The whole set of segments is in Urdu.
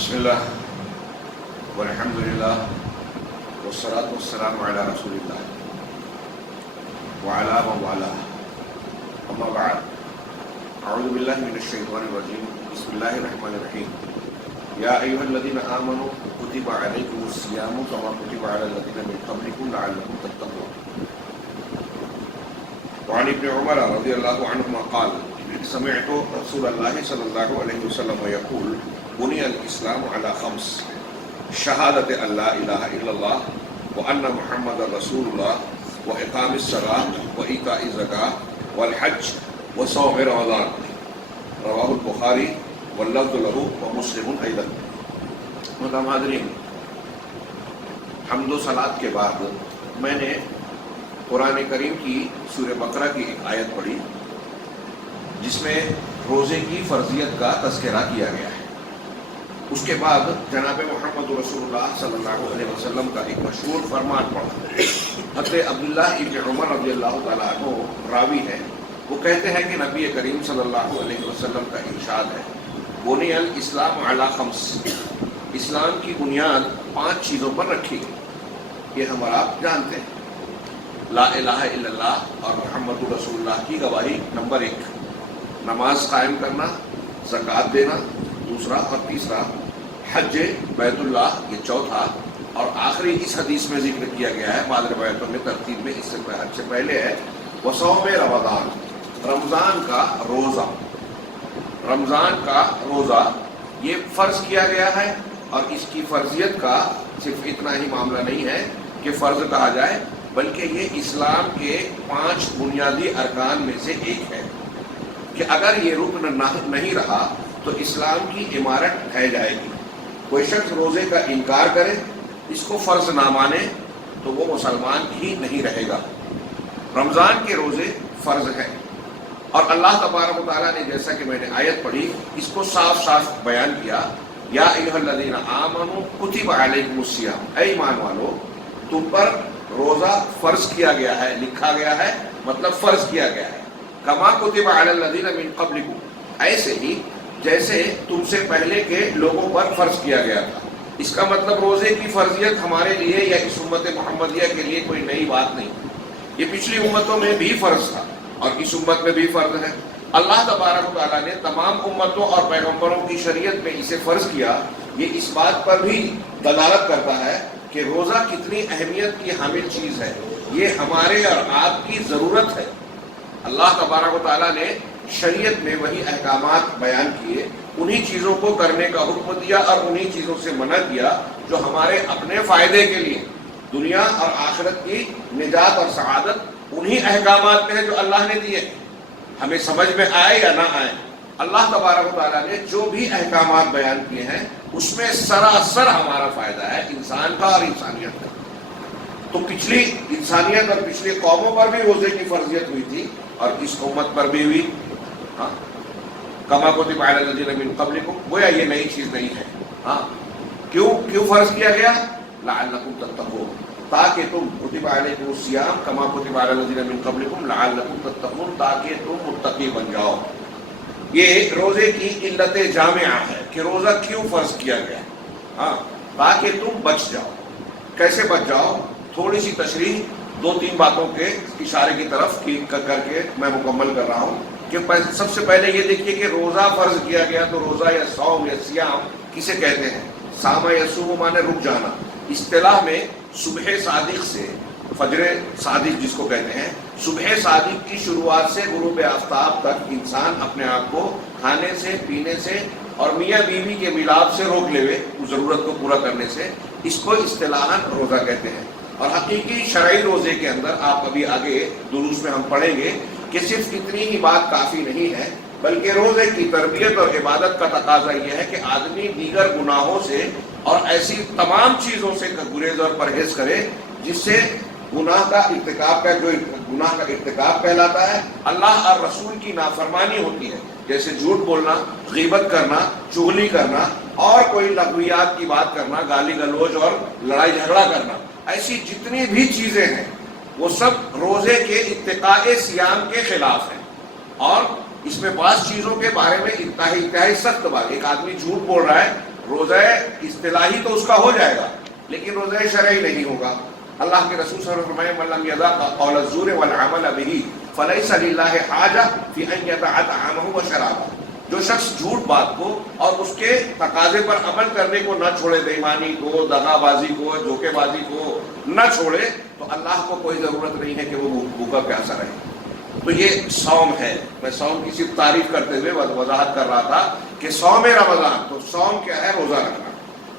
بسم اللہ والحمد للہ والصلاة والسلام علی رسول اللہ وعلی من والاه اما بعد اعوذ باللہ من الشیطان الرجیم بسم اللہ الرحمن الرحیم یا ایھا الذین آمنوا کتب علیکم الصیام کما کتب علی الذین من قبلکم لعلکم تتقون وعن ابن عمر رضی اللہ عنہما قال سمعت رسول اللہ صلی اللہ علیہ وسلم یقول بني الإسلام على 5 شهادة أن لا إله إلا الله وأن محمد رسول الله وإقام الصلاة وإيتاء الزكاة والحج وصوم رمضان رواه البخاري واللفظ له ومسلم أيضا. محترم حاضرین، حمد و صلاۃ کے بعد میں نے قرآن کریم کی سورہ بقرہ کی ایک آیت پڑھی جس میں روزے کی فرضیت کا تذکرہ کیا گیا ہے. اس کے بعد جناب محمد رسول اللہ صلی اللہ علیہ وسلم کا ایک مشہور فرمان پڑھا. حضرت عبداللہ ابن عمر رضی اللہ تعالیٰ عنہ راوی ہے، وہ کہتے ہیں کہ نبی کریم صلی اللہ علیہ وسلم کا ارشاد ہے بنی الاسلام علی 5، اسلام کی بنیاد 5 چیزوں پر رکھی گئی. یہ ہم اور آپ جانتے ہیں، لا الہ الا اللہ اور محمد رسول اللہ کی گواہی نمبر 1، نماز قائم کرنا، زکوٰۃ دینا دوسرا، اور تیسرا حج بیت اللہ یہ چوتھا، اور آخری اس حدیث میں ذکر کیا گیا ہے بعض روایتوں میں ترتیب میں اس سے حج سے پہلے ہے وصوم رمضان، رمضان کا روزہ. رمضان کا روزہ یہ فرض کیا گیا ہے، اور اس کی فرضیت کا صرف اتنا ہی معاملہ نہیں ہے کہ فرض کہا جائے، بلکہ یہ اسلام کے 5 بنیادی ارکان میں سے ایک ہے کہ اگر یہ رکن نہیں رہا تو اسلام کی عمارت ڈھہ جائے گی. کوئی شخص روزے کا انکار کرے، اس کو فرض نہ مانے، تو وہ مسلمان ہی نہیں رہے گا. رمضان کے روزے فرض ہیں، اور اللہ تبارک و تعالیٰ نے جیسا کہ میں نے آیت پڑھی اس کو صاف صاف بیان کیا، یا ایھا الذین آمنوا کتب علیکم الصیام، اے ایمان والو تم پر روزہ فرض کیا گیا ہے، لکھا گیا ہے مطلب فرض کیا گیا ہے. کما کتب علی الذین من قبلکم، ایسے ہی جیسے تم سے پہلے کے لوگوں پر فرض کیا گیا تھا. اس کا مطلب روزے کی فرضیت ہمارے لیے یا اس امت محمدیہ کے لیے کوئی نئی بات نہیں، یہ پچھلی امتوں میں بھی فرض تھا اور اس امت میں بھی فرض ہے. اللہ تبارک و تعالیٰ نے تمام امتوں اور پیغمبروں کی شریعت میں اسے فرض کیا. یہ اس بات پر بھی دلالت کرتا ہے کہ روزہ کتنی اہمیت کی حامل چیز ہے. یہ ہمارے اور آپ کی ضرورت ہے. اللہ تبارک و تعالیٰ نے شریعت میں وہی احکامات بیان کیے، انہی چیزوں کو کرنے کا حکم دیا اور انہی چیزوں سے منع کیا جو ہمارے اپنے فائدے کے لیے دنیا اور آخرت کی نجات اور سعادت انہی احکامات میں ہے جو اللہ نے دیے. ہمیں سمجھ میں آئے یا نہ آئے، اللہ تبارک و تعالیٰ نے جو بھی احکامات بیان کیے ہیں اس میں سراسر ہمارا فائدہ ہے، انسان کا اور انسانیت کا. تو پچھلی انسانیت اور پچھلی قوموں پر بھی روزے کی فرضیت ہوئی تھی اور اس امت پر بھی ہوئی. کما کتب علی الذین من قبلکم، گویا یہ نئی چیز نہیں ہے. کیوں فرض کیا گیا؟ لعلکم تتقون، تاکہ تم کتب علیکم الصیام کما کتب علی الذین من قبلکم لعلکم تتقون، تاکہ تم متقی بن جاؤ. یہ روزے کی علت جامعہ ہے کہ روزہ کیوں فرض کیا گیا، تاکہ تم بچ جاؤ. کیسے بچ جاؤ؟ تھوڑی سی تشریح 2-3 باتوں کے اشارے کی طرف کر کے میں مکمل کر رہا ہوں. کہ سب سے پہلے یہ دیکھیے کہ روزہ فرض کیا گیا تو روزہ یا صوم یا سیام کسے کہتے ہیں؟ صام یصوم مانے رک جانا. اصطلاح میں صبح صادق سے فجر صادق جس کو کہتے ہیں، صبح صادق کی شروعات سے غروب آفتاب تک انسان اپنے آپ کو کھانے سے، پینے سے اور میاں بیوی کے ملاپ سے روک لے اس ضرورت کو پورا کرنے سے، اس کو اصطلاحاً روزہ کہتے ہیں. اور حقیقی شرعی روزے کے اندر آپ ابھی آگے دروس میں ہم پڑھیں گے کہ صرف اتنی ہی بات کافی نہیں ہے، بلکہ روزے کی تربیت اور عبادت کا تقاضا یہ ہے کہ آدمی دیگر گناہوں سے اور ایسی تمام چیزوں سے گریز اور پرہیز کرے جس سے گناہ کا ارتکاب کہلاتا ہے، اللہ اور رسول کی نافرمانی ہوتی ہے، جیسے جھوٹ بولنا، غیبت کرنا، چغلی کرنا اور کوئی لغویات کی بات کرنا، گالی گلوچ اور لڑائی جھگڑا کرنا. ایسی جتنی بھی چیزیں ہیں وہ سب روزے کے اتقاء صیام کے خلاف ہیں. اور اس میں بعض چیزوں کے بارے میں انتہائی سخت بات، ایک آدمی جھوٹ بول رہا ہے روزہ اصطلاحی تو اس کا ہو جائے گا لیکن روزہ شرعی نہیں ہوگا. اللہ کے رسول صلی اللہ علیہ وسلم فرمائے من لم یذاق قول الزور والعمل به فلیس للہ حاجہ فی ان یدع طعامہ وشرابہ. جو شخص جھوٹ بات کو اور اس کے تقاضے پر عمل کرنے کو نہ چھوڑے، بے ایمانی کو، دغا بازی کو، دھوکے بازی کو نہ چھوڑے، تو اللہ کو کوئی ضرورت نہیں ہے کہ وہ بھوکا پیاسا رہے. تو یہ صوم ہے. میں صوم کی صرف تعریف کرتے ہوئے وضاحت کر رہا تھا کہ صوم رمضان، تو صوم کیا ہے؟ روزہ رکھنا.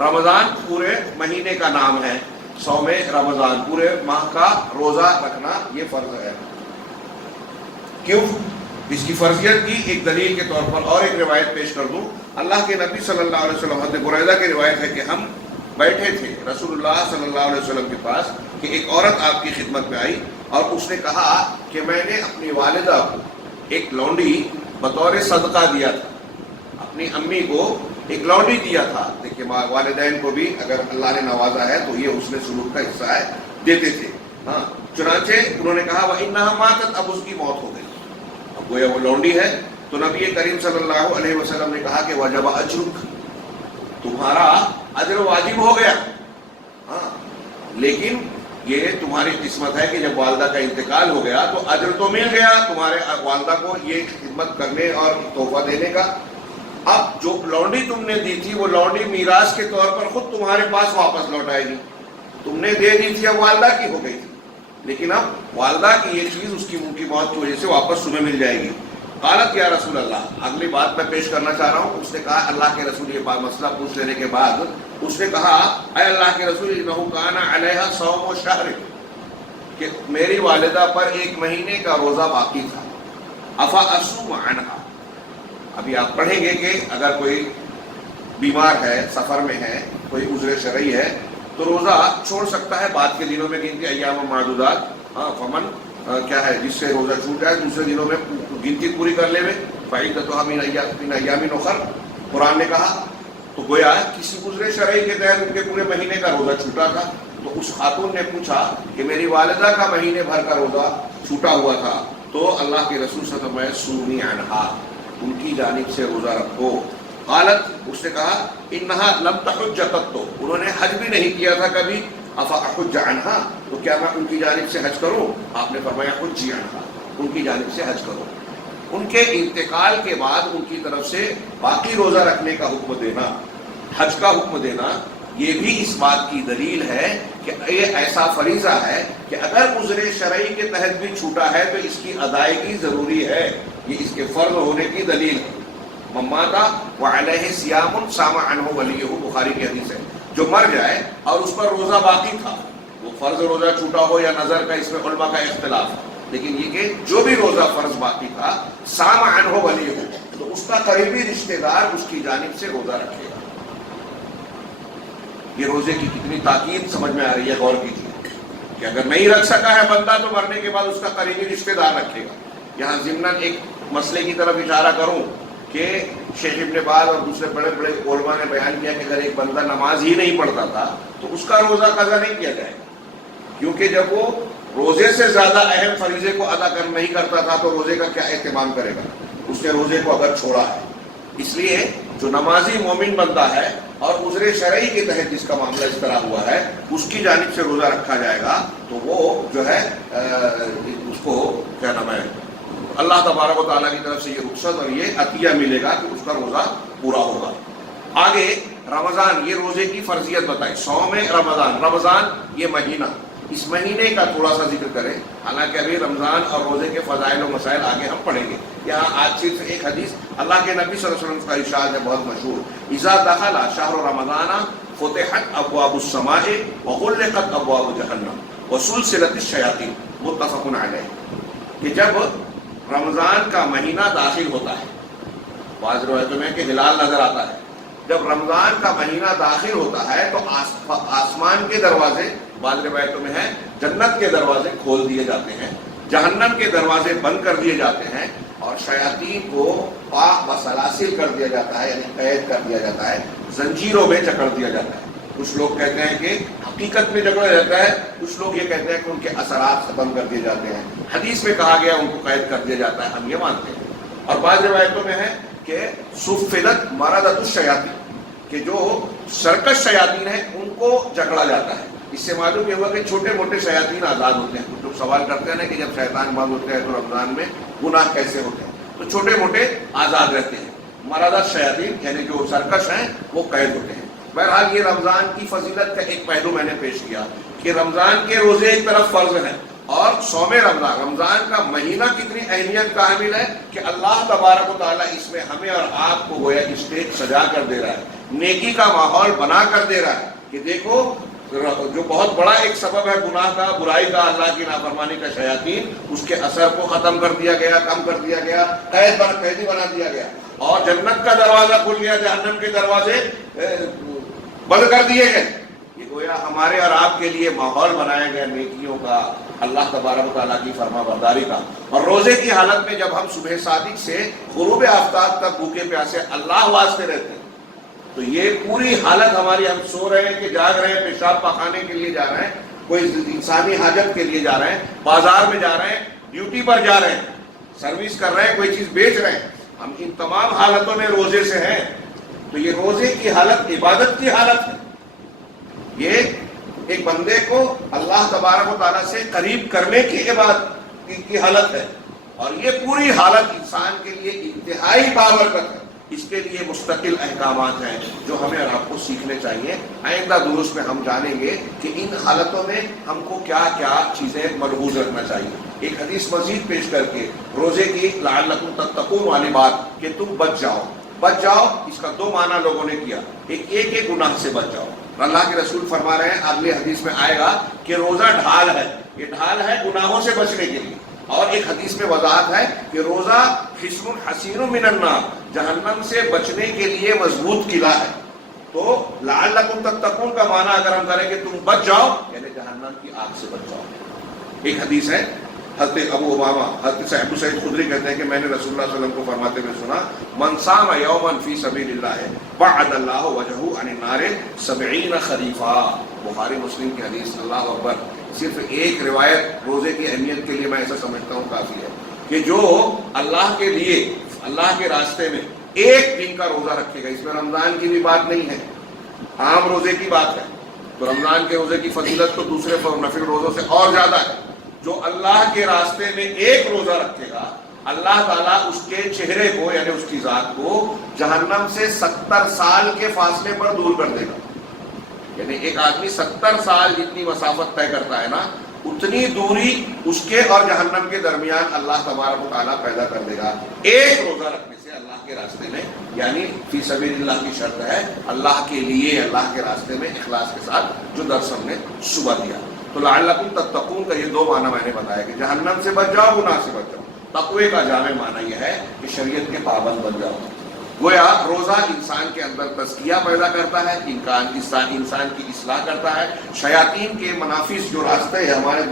رمضان پورے مہینے کا نام ہے. صوم رمضان پورے ماہ کا روزہ رکھنا یہ فرض ہے. کیوں؟ اس کی فرضیت کی ایک دلیل کے طور پر اور ایک روایت پیش کر دوں. اللہ کے نبی صلی اللہ علیہ وسلم، حضرت بریدہ کی روایت ہے کہ ہم بیٹھے تھے رسول اللہ صلی اللہ علیہ وسلم کے پاس کہ ایک عورت آپ کی خدمت میں آئی اور اس نے کہا کہ میں نے اپنی والدہ کو ایک لونڈی بطور صدقہ دیا تھا. اپنی امی کو ایک لونڈی دیا تھا. دیکھیے والدین کو بھی اگر اللہ نے نوازا ہے تو یہ حسن سلوک کا حصہ ہے، دیتے تھے. ہاں، چنانچہ انہوں نے کہا وَإِنَّهَا مَاتَتْ، اب اس کی موت ہو گئی. اب گویا وہ لونڈی ہے. تو نبی کریم صلی اللہ علیہ وسلم نے کہا کہ وجب اجرک، تمہارا اجر واجب ہو گیا. ہاں، لیکن یہ تمہاری قسمت ہے کہ جب والدہ کا انتقال ہو گیا تو اجر تو مل گیا تمہارے والدہ کو یہ خدمت کرنے اور تحفہ دینے کا. اب جو لونڈی تم نے دی تھی وہ لونڈی میراث کے طور پر خود تمہارے پاس واپس لوٹ آئے گی. تم نے دے دی تھی، اب والدہ کی ہو گئی تھی، لیکن اب والدہ کی یہ چیز اس کی منہ کی موت کی وجہ سے واپس تمہیں مل جائے گی. قالت یا رسول اللہ، اگلی بات میں پیش کرنا چاہ رہا ہوں. اس نے کہا اللہ کے رسول، یہ مسئلہ پوچھ لینے کے بعد اس نے کہا اے اللہ کے رسول انہ کان علیہا صوم شہر، کہ میری والدہ پر ایک مہینے کا روزہ باقی تھا. افا اصوم عنہا، ابھی آپ پڑھیں گے کہ اگر کوئی بیمار ہے، سفر میں ہے، کوئی عذر شرعی ہے تو روزہ چھوڑ سکتا ہے. بعد کے دنوں میں گنتی ایام معدودات. ہاں، فمن کیا ہے جس سے روزہ چھوٹ جائے دوسرے دنوں میں گنتی پوری کر لے میں فعیدتھا من ایام اخر قرآن نے کہا. تو گویا کسی عذر شرعی کے تحت ان کے پورے مہینے کا روزہ چھوٹا تھا. تو اس خاتون نے پوچھا کہ میری والدہ کا مہینے بھر کا روزہ چھوٹا ہوا تھا. تو اللہ کے رسول صلی اللہ علیہ وسلم سومی عنہا، ان کی جانب سے روزہ رکھو. قالت، اس نے کہا انہا لم تحج قط، انہوں نے حج بھی نہیں کیا تھا کبھی. افا احج عنہا، تو کیا میں ان کی جانب سے حج کروں؟ آپ نے فرمایا حجی عنہا، ان کی جانب سے حج کرو. ان کے انتقال کے بعد ان کی طرف سے باقی روزہ رکھنے کا حکم دینا، حج کا حکم دینا، یہ بھی اس بات کی دلیل ہے کہ یہ ایسا فریضہ ہے کہ اگر عذر شرعی کے تحت بھی چھوٹا ہے تو اس کی ادائیگی ضروری ہے. یہ اس کے فرض ہونے کی دلیل ہے. مماتا وعلیہ صیام صام عنہ ولیہ، بخاری کی حدیث ہے. جو مر جائے اور اس پر روزہ باقی تھا، وہ فرض روزہ چھوٹا ہو یا نظر کا، اس میں علماء کا اختلاف ہے، لیکن یہ کہ جو بھی روزہ فرض باقی تھا صام عنہ ولیہ، تو اس کا قریبی رشتہ دار اس کی جانب سے روزہ رکھے گا. یہ روزے کی کتنی تاکید سمجھ میں آ رہی ہے. غور کیجیے کہ اگر نہیں رکھ سکا ہے بندہ تو مرنے کے بعد اس کا قریبی رشتہ دار رکھے گا. یہاں ضمناً ایک مسئلے کی طرف اشارہ کروں کہ شیخ ابن باز اور دوسرے بڑے بڑے علماء نے بیان کیا کہ اگر ایک بندہ نماز ہی نہیں پڑھتا تھا تو اس کا روزہ قضا نہیں کیا جائے گا، کیونکہ جب وہ روزے سے زیادہ اہم فریضے کو ادا نہیں کرتا تھا تو روزے کا کیا اہتمام کرے گا؟ اس نے روزے کو اگر چھوڑا ہے. اس لیے جو نمازی مومن بندہ ہے اور عذر شرعی کے تحت جس کا معاملہ اس طرح ہوا ہے اس کی جانب سے روزہ رکھا جائے گا تو وہ جو ہے اس کو کیا نام ہے اللہ تبارک و تعالیٰ کی طرف سے یہ رخصت اور یہ عطیہ ملے گا کہ اس کا روزہ پورا ہوگا. آگے رمضان، یہ روزے کی فرضیت بتائی. صوم رمضان، رمضان یہ مہینہ، اس مہینے کا تھوڑا سا ذکر کریں. حالانکہ ابھی رمضان اور روزے کے فضائل و مسائل آگے ہم پڑھیں گے. یہاں آج صرف ایک حدیث اللہ کے نبی صلی اللہ علیہ وسلم کا ارشاد ہے بہت مشہور، اذا دخل شہر رمضان فتحت ابواب السماء وغلقت ابواب جہنم وسلسلت الشیاطین، متفق علیہ. کہ جب رمضان کا مہینہ داخل ہوتا ہے، بعض روایتوں میں کہ ہلال نظر آتا ہے، جب رمضان کا مہینہ داخل ہوتا ہے تو آسمان کے دروازے، بعض روایتوں میں ہے جنت کے دروازے کھول دیے جاتے ہیں، جہنم کے دروازے بند کر دیے جاتے ہیں اور شیاطین کو پاک بسلاسل کر دیا جاتا ہے، یعنی قید کر دیا جاتا ہے، زنجیروں میں جکڑ دیا جاتا ہے. کچھ لوگ کہتے ہیں کہ حقیقت میں جکڑا جاتا ہے، کچھ لوگ یہ کہتے ہیں کہ ان کے اثرات ختم کر دیے جاتے ہیں. حدیث میں کہا گیا ان کو قید کر دیا جاتا ہے، ہم یہ مانتے ہیں. اور بعض روایتوں میں ہے کہ سفلت مردۃ الشیاطین، کہ جو سرکش شیاطین ہیں ان کو جکڑا جاتا ہے. اس سے معلوم یہ ہوا کہ چھوٹے موٹے شیاطین آزاد ہوتے ہیں. کچھ لوگ سوال کرتے ہیں نا کہ جب شیطان بند ہوتے ہیں تو رمضان میں گناہ کیسے ہوتے ہیں؟ تو چھوٹے موٹے آزاد رہتے ہیں. مرادہ شیاطین یعنی جو سرکش ہیں وہ قید ہوتے ہیں. بہرحال یہ رمضان کی فضیلت کا ایک پہلو میں نے پیش کیا کہ رمضان کے روزے ایک طرف فرض ہیں اور صوم رمضان کا مہینہ کتنی اہمیت کا حامل ہے کہ اللہ تبارک و تعالیٰ اس میں ہمیں اور آپ کو گویا اسٹیج سجا کر دے رہا ہے, نیکی کا ماحول بنا کر دے رہا ہے کہ دیکھو جو بہت بڑا ایک سبب ہے گناہ کا, برائی کا, اللہ کی نافرمانی کا, شیاطین, اس کے اثر کو ختم کر دیا گیا, کم کر دیا گیا, قیدی بنا دیا گیا اور جنت کا دروازہ کھل گیا, جہنم کے دروازے بند کر دیے گئے. یہ گویا ہمارے اور آپ کے لیے ماحول بنایا گیا نیکیوں کا, اللہ تبارک و تعالیٰ کی فرما برداری کا. اور روزے کی حالت میں جب ہم صبح صادق سے غروب آفتاب تک بھوکے پیاسے اللہ واسطے رہتے ہیں تو یہ پوری حالت ہماری, ہم سو رہے ہیں کہ جاگ رہے ہیں, پیشاب پخانے کے لیے جا رہے ہیں, کوئی انسانی حاجت کے لیے جا رہے ہیں, بازار میں جا رہے ہیں, ڈیوٹی پر جا رہے ہیں, سروس کر رہے ہیں, کوئی چیز بیچ رہے ہیں, ہم ان تمام حالتوں میں روزے سے ہیں. تو یہ روزے کی حالت عبادت کی حالت ہے. یہ ایک بندے کو اللہ تبارک و تعالیٰ سے قریب کرنے کی عبادت کی حالت ہے اور یہ پوری حالت انسان کے لیے انتہائی بابرکت ہے. اس کے لیے مستقل احکامات ہیں جو ہمیں اور آپ کو سیکھنے چاہیے. آئندہ دروس میں ہم جانیں گے کہ ان حالتوں میں ہم کو کیا کیا چیزیں ملحوظ رکھنا چاہیے. ایک حدیث مزید پیش کر کے روزے کی لعلکم تتقون والی بات کہ تم بچ جاؤ, اس کا دو معنی لوگوں نے کیا. ایک گناہ سے بچ جاؤ. اللہ کے رسول فرما رہے ہیں, اگلی حدیث میں آئے گا کہ روزہ ڈھال ہے, یہ ڈھال ہے گناہوں سے بچنے کے لیے. اور ایک حدیث میں وضاحت ہے کہ روزہ حصن حصین من النار, جہنم سے بچنے کے لیے مضبوط قلعہ ہے. تو لعلکم تتقون کا معنی اگر ہم کریں کہ تم بچ جاؤ یعنی جہنم کی آگ سے بچ جاؤ. ایک حدیث ہے حضرت ابو امامہ, حضرت ابو سعید خدری کہتے ہیں کہ میں نے رسول اللہ صلی اللہ علیہ وسلم کو فرماتے ہوئے سنا, من صام یوما فی سبیل اللہ بعد اللہ وجہہ عن النار 70 خریفا. بخاری مسلم کی حدیث. اللہ اکبر. صرف ایک روایت روزے کی اہمیت کے لیے میں ایسا سمجھتا ہوں کافی ہے کہ جو اللہ کے لیے اللہ کے راستے میں ایک دن کا روزہ رکھے گا, اس میں رمضان کی بھی بات نہیں ہے, عام روزے کی بات ہے. تو رمضان کے روزے کی فضیلت تو دوسرے نفل روزوں سے اور زیادہ ہے. جو اللہ کے راستے میں ایک روزہ رکھے گا اللہ تعالیٰ اس کے چہرے کو یعنی اس کی ذات کو جہنم سے 70 سال کے فاصلے پر دور کر دے گا. یعنی ایک آدمی 70 سال جتنی مسافت طے کرتا ہے نا, اتنی دوری اس کے اور جہنم کے درمیان اللہ تبارک و تعالیٰ پیدا کر دے گا ایک روزہ رکھنے سے اللہ کے راستے میں. یعنی فی سبیل اللہ کی شرط ہے اللہ کے لیے, اللہ کے راستے میں اخلاص کے ساتھ, جو درس ہم نے صبح دیا. تو لعلکم تتقون کا یہ دو معنی میں نے بتایا کہ جہنم سے بچ جاؤ, گناہ سے بچ جاؤ. تقوی کا جامع معنی یہ ہے کہ شریعت کے پابند بن جاؤ. گویا روزہ انسان کے اندر تزکیہ پیدا کرتا ہے, انسان کی اصلاح کرتا ہے. شیاطین کے منافذ جو راستے ہیں ہمارے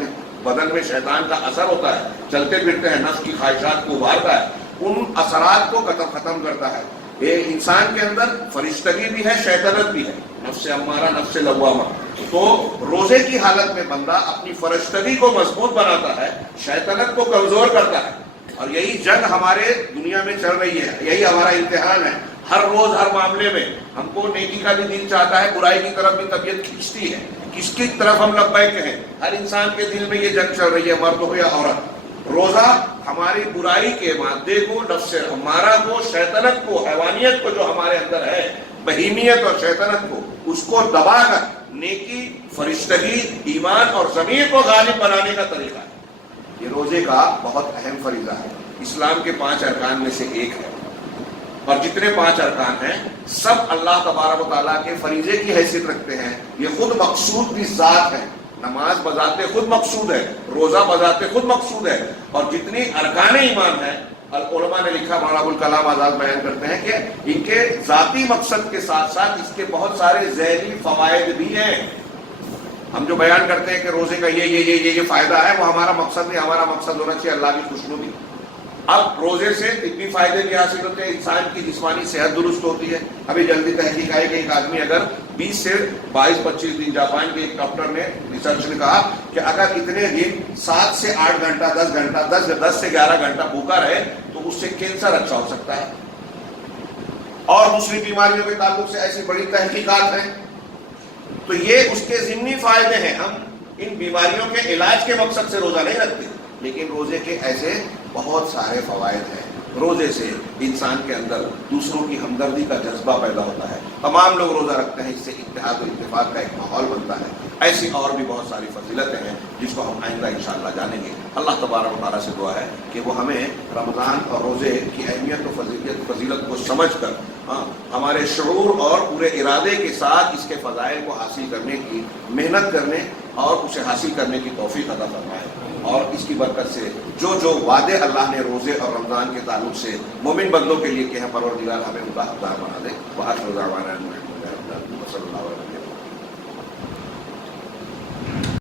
بدن میں شیطان کا اثر ہوتا ہے, چلتے پھرتے ہیں, نفس کی خواہشات کو ابھارتا ہے, ان اثرات کو ختم کرتا ہے. یہ انسان کے اندر فرشتگی بھی ہے, شیطنت بھی ہے, نفس امارہ, نفس لوامہ. تو روزے کی حالت میں بندہ اپنی فرشتگی کو مضبوط بناتا ہے, شیطنت کو کمزور کرتا ہے. اور یہی جنگ ہمارے دنیا میں چل رہی ہے, یہی ہمارا امتحان ہے. ہر روز ہر معاملے میں ہم کو نیکی کا بھی دل چاہتا ہے, برائی کی طرف بھی طبیعت کھینچتی ہے, کس کی طرف ہم لبیک ہیں. ہر انسان کے دل میں یہ جنگ چل رہی ہے, مرد ہو یا عورت. روزہ ہماری برائی کے مادے کو, نفس امارہ کو, شیطنت کو, حیوانیت کو جو ہمارے اندر ہے, بہیمیت اور شیطنت کو, اس کو دبا کر نیکی, فرشتگی, ایمان اور ضمیر کو غالب بنانے کا طریقہ ہے. یہ روزے کا بہت اہم فریضہ ہے. اسلام کے 5 ارکان میں سے ایک ہے, اور جتنے 5 ارکان ہیں سب اللہ تبارک و تعالیٰ کے فریضے کی حیثیت رکھتے ہیں. یہ خود مقصود کی ذات ہے. نماز بذات خود مقصود ہے, روزہ بذات خود مقصود ہے. اور جتنی ارکان ایمان ہیں, علماء نے لکھا, مولانا ابوالکلام آزاد بیان کرتے ہیں کہ ان کے ذاتی مقصد کے ساتھ ساتھ اس کے بہت سارے ذہنی فوائد بھی ہیں. ہم جو بیان کرتے ہیں کہ روزے کا یہ فائدہ ہے, وہ ہمارا مقصد نہیں. ہمارا مقصد ہونا چاہیے اللہ کی خوشنودی. اب روزے سے طبی فائدے بھی حاصل ہوتے ہیں, انسان کی جسمانی صحت درست ہوتی ہے. ابھی جلدی تحقیق آئی کہ ایک آدمی اگر 20 سے 22-25 دن, جاپان کے ایک ڈاکٹر نے ریسرچ نے کہا کہ اگر اتنے دن 7 سے 8 گھنٹہ 10 گھنٹہ 10 سے 11 گھنٹہ بھوکا رہے تو اس سے کینسر اچھا ہو سکتا ہے. اور دوسری بیماریوں کے تعلق سے ایسی بڑی تحقیقات ہیں، تو یہ اس کے ضمنی فائدے ہیں۔ ہم ان بیماریوں کے علاج کے مقصد سے روزہ نہیں رکھتے، لیکن روزے کے ایسے بہت سارے فوائد ہیں۔ روزے سے انسان کے اندر دوسروں کی ہمدردی کا جذبہ پیدا ہوتا ہے، تمام لوگ روزہ رکھتے ہیں، اس سے اتحاد و اتفاق کا ایک ماحول بنتا ہے۔ ایسی اور بھی بہت ساری فضیلتیں ہیں جس کو ہم آئندہ انشاءاللہ جانیں گے۔ اللہ تبارک و تعالیٰ سے دعا ہے کہ وہ ہمیں رمضان اور روزے کی اہمیت و فضیلت کو سمجھ کر ہمارے شعور اور پورے ارادے کے ساتھ اس کے فضائل کو حاصل کرنے کی محنت کرنے اور اسے حاصل کرنے کی توفیق عطا فرمائے، اور اس کی برکت سے جو جو وعدے اللہ نے روزے اور رمضان کے تعلق سے مومن بندوں کے لیے کہ پروردگار ہمیں ان کا حقدار بنا دے۔ وآخر دعوانا الحمد للہ رب العالمین، صلی اللہ علیہ وسلم۔